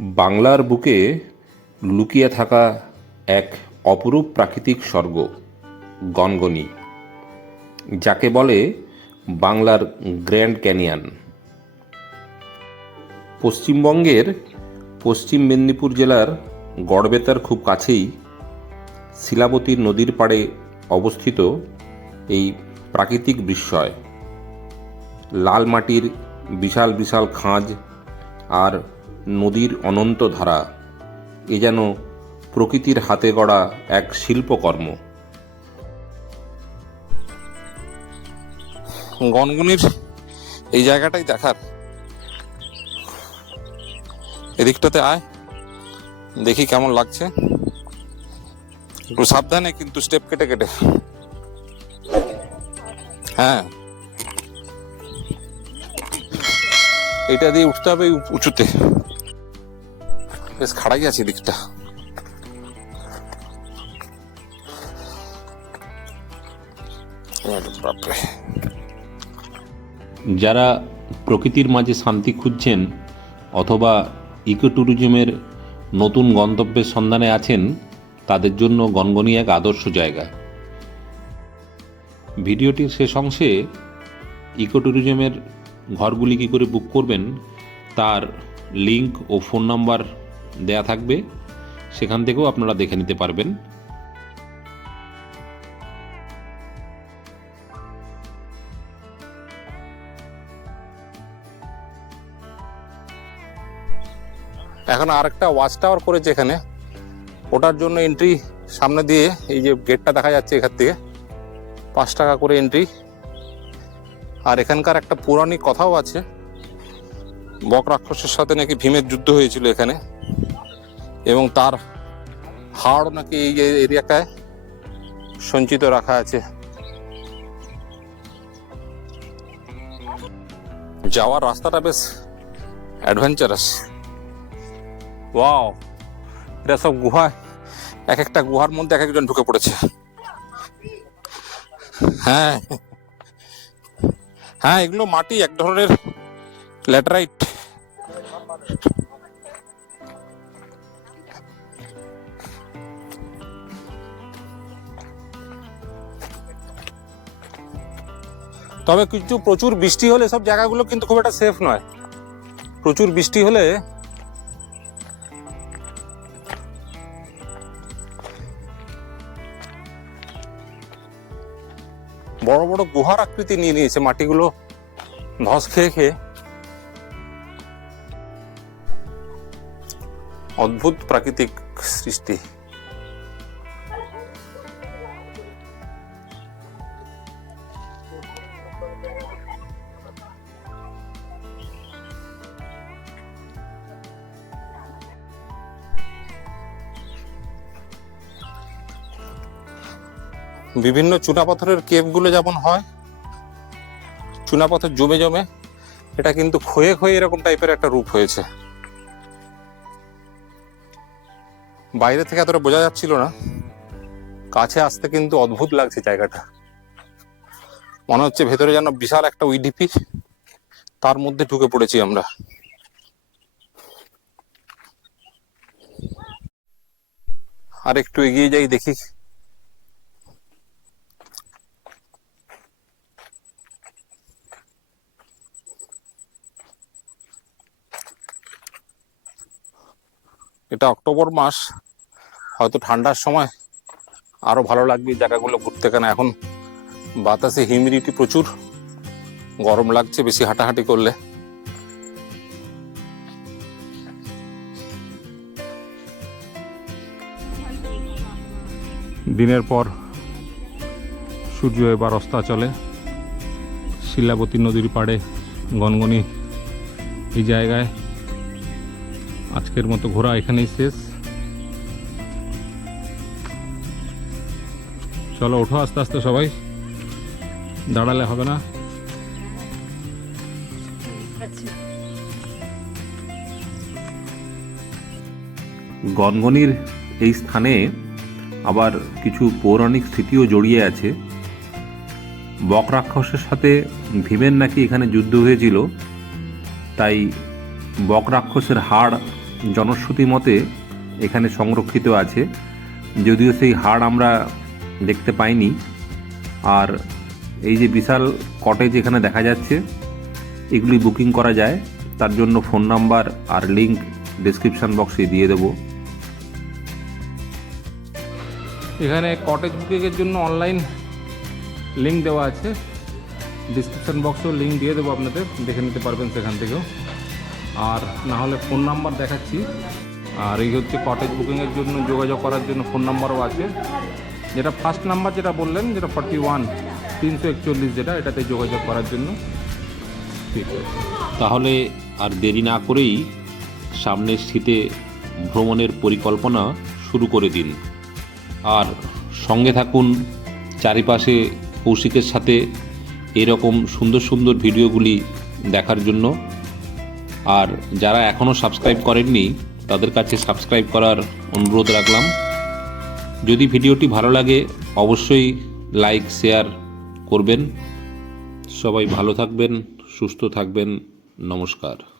বাংলার বুকে লুকিয়ে থাকা এক অপরূপ প্রাকৃতিক স্বর্গ, গনগনি, যাকে বলে বাংলার গ্র্যান্ড ক্যানিয়ন। পশ্চিমবঙ্গের পশ্চিম মেদিনীপুর জেলার গড়বেতার খুব কাছেই শিলাবতী নদীর পাড়ে অবস্থিত এই প্রাকৃতিক বিস্ময়। লাল মাটির বিশাল বিশাল খাঁজ আর নদীর অনন্ত ধারা, এ যেন প্রকৃতির হাতে গড়া এক শিল্পকর্ম। গনগনির এই জায়গাটাই দেখার। এদিকটাতে আয়, দেখি কেমন লাগছে। একটু সাবধানে কিন্তু স্টেপ কেটে কেটে। হ্যাঁ। এটা দিয়ে উঠতে হবে উঁচুতে। বেশ খাড়াই আছে দিকটা। যারা প্রকৃতির মাঝে শান্তি খুঁজছেন অথবা ইকো ট্যুরিজমের নতুন গন্তব্যের সন্ধানে আছেন, তাদের জন্য গনগনি এক আদর্শ জায়গা। ভিডিওটির শেষ অংশে ইকো ট্যুরিজমের ঘরগুলি কী করে বুক করবেন, তার লিংক ও ফোন নাম্বার দেয়া থাকবে, সেখান থেকেও আপনারা দেখে নিতে পারবেন। এখন আরেকটা ওয়াচ টাওয়ার করেছে এখানে। ওটার জন্য এন্ট্রি সামনে দিয়ে এই যে গেটটা দেখা যাচ্ছে এখান থেকে, পাঁচ টাকা করে এন্ট্রি আর এখানকার একটা পৌরাণিক কথাও আছে, বক রাক্ষসের সাথে নাকি ভীমের যুদ্ধ হয়েছিল এখানে। এবং তার হাড় নাকি এই এরিয়াটায় সঞ্চিত রাখা আছে। যাওয়ার রাস্তাটা বেশ অ্যাডভেঞ্চারাস ওয়াও এটা সব গুহা, এক একটা গুহার মধ্যে এক একজন ঢুকে পড়েছে। হ্যাঁ। হ্যাঁ এগুলো মাটি, এক ধরনের ল্যাটারাইট। তবে কিছু প্রচুর বৃষ্টি হলে সব জায়গাগুলো কিন্তু খুব একটা সেফ নয়। প্রচুর বৃষ্টি হলে বড় বড় গুহার আকৃতি নিয়ে নিয়েছে মাটিগুলো, ধস খেয়ে খেয়ে। অদ্ভুত প্রাকৃতিক সৃষ্টি। বিভিন্ন চুনাপাথরের কেপগুলো যেমন হয়, চুনাপাথর জমে জমে, এটা কিন্তু ক্ষয়ে ক্ষয়ে এরকম টাইপের একটা রূপ হয়েছে। বাইরে থেকে এতটা বোঝা যাচ্ছিল না, কাছে আসতে কিন্তু অদ্ভুত লাগছে জায়গাটা। মনে হচ্ছে ভেতরে যেন বিশাল একটা উইডিপি তার মধ্যে ঢুকে পড়েছি আমরা। আর একটু এগিয়ে যাই দেখি। এটা অক্টোবর মাস। হয়তো ঠান্ডার সময় আরও ভালো লাগবে জায়গাগুলো ঘুরতে, কেন এখন বাতাসে হিউমিডিটি প্রচুর। গরম লাগছে, বেশি হাঁটাহাঁটি করলে। দিনের পর সূর্য এবার অস্তাচলে শিলাবতী নদীর পাড়ে গনগনি এই জায়গায়। আজকের মতো ঘোরা এখানেই শেষ। চলো ওঠো আস্তে আস্তে সবাই। দাঁড়ালে হবে না। গনগনির এই স্থানে আবার কিছু পৌরাণিক স্মৃতিও জড়িয়ে আছে। বক রাক্ষসের সাথে ভীমের নাকি এখানে যুদ্ধ হয়েছিল। তাই বক রাক্ষসের হাড় জনশ্রুতি মতে এখানে সংরক্ষিত আছে। যদিও সেই হাড় আমরা দেখতে পাইনি। আর এই যে বিশাল কটেজ এখানে দেখা যাচ্ছে, এগুলি বুকিং করা যায়। তার জন্য ফোন নাম্বার আর লিঙ্ক ডিসক্রিপশান বক্সে দিয়ে দেবো। এখানে কটেজ বুকিংয়ের জন্য অনলাইন লিঙ্ক দেওয়া আছে। ডিসক্রিপশন বক্সেও লিঙ্ক দিয়ে দেবো আপনাদের। দেখে নিতে পারবেন সেখান থেকেও। আর না হলে ফোন নাম্বার দেখাচ্ছি। আর এই হচ্ছে কটেজ বুকিংয়ের জন্য যোগাযোগ করার জন্য ফোন নাম্বারও আছে। যেটা ফার্স্ট নাম্বার যেটা বললেন, যেটা ফর্টি ওয়ান তিনশো একচল্লিশ যেটা, এটাতে যোগাযোগ করার জন্য। ঠিক আছে। তাহলে আর দেরি না করেই সামনের শীতে ভ্রমণের পরিকল্পনা শুরু করে দিন। আর সঙ্গে থাকুন চারিপাশে কৌশিকের সাথে। এরকম সুন্দর সুন্দর ভিডিওগুলি দেখার জন্য আর যারা এখনও সাবস্ক্রাইব করেননি, তাদের কাছে সাবস্ক্রাইব করার অনুরোধ রাখলাম। যদি ভিডিওটি ভালো লাগে, অবশ্যই লাইক শেয়ার করবেন। সবাই ভালো থাকবেন, সুস্থ থাকবেন। নমস্কার।